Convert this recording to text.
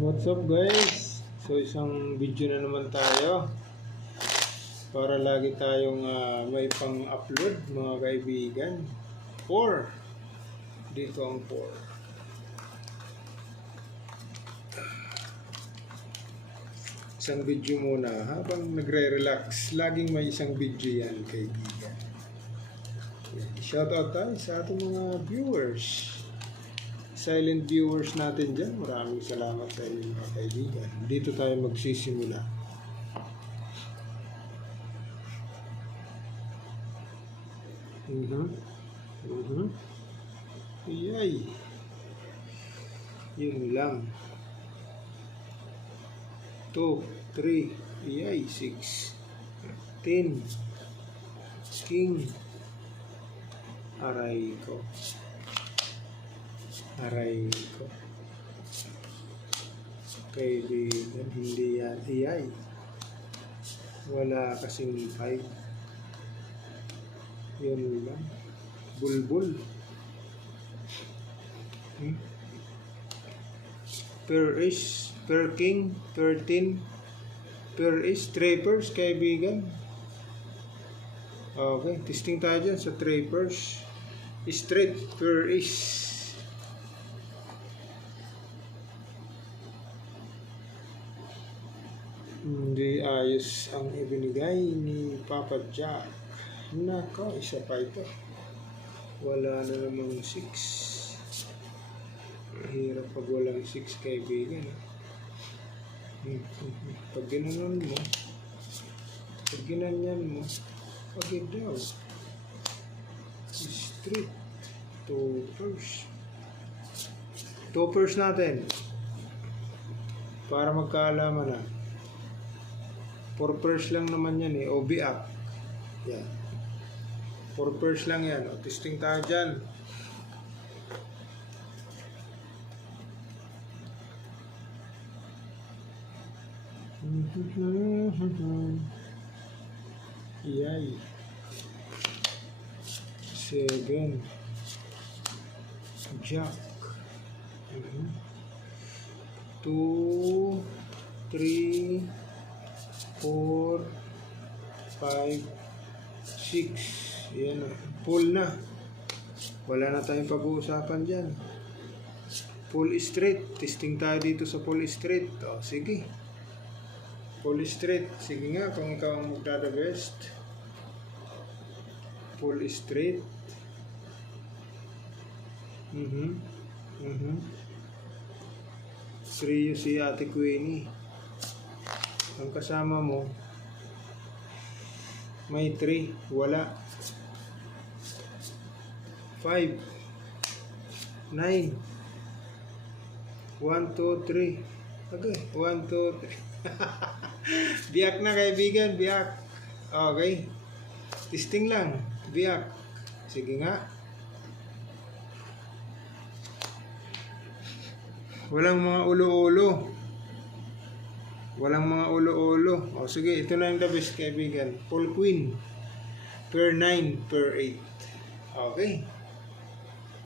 What's up guys? So isang video na naman tayo para lagi tayong may pang-upload mga kaibigan. 4. Dito ang 4. Isang video muna habang nagre-relax. Laging may isang video yan kaibigan. Shoutout tayo sa ating mga viewers. Silent viewers natin dyan, maraming salamat sa inyo mga kaibigan. Dito tayo magsisimula. Iyay. Yun lang. 2, 3, iyay, 6, 10, king, aray ko. Kaibigan, hindi yan iyay. Wala kasing 5. Yun lang. Bulbul. Per is, per king, 13. Per is, trappers, kaibigan. Okay, testing tayo dyan sa trappers. Straight, per is. Hindi ayos ang ibinigay ni Papa Jack. Nako, isa pa ito. Wala na namang 6. Hirap pag walang 6 kaibigan. Pag ginanon mo, pag ginanyan mo, pagid daw. Street. Toppers natin. Para magkaalaman na. 4 pairs lang naman yan eh. O biak. Yan. 4 pairs lang yan. O, testing tayo dyan. Yay. 7. Jack. 2, 3, 4, 5, 6. Yan na. Full na. Wala na tayong pag-uusapan dyan. Full straight. Testing tayo dito sa full straight. O, sige. Full straight. Sige nga, kung ikaw ang magdada best. Full straight. Trio si Ate Queenie. Ang kasama mo may 3, wala. 5, 9, 1, 2, 3. Okay, 1, 2, 3. Biyak na kaibigan, biyak. Okay, testing lang, biyak. Sige nga. Walang mga ulo-ulo. Walang mga ulo-ulo. O sige, ito na yung the best kaibigan. Full queen. Per 9, per 8. Okay.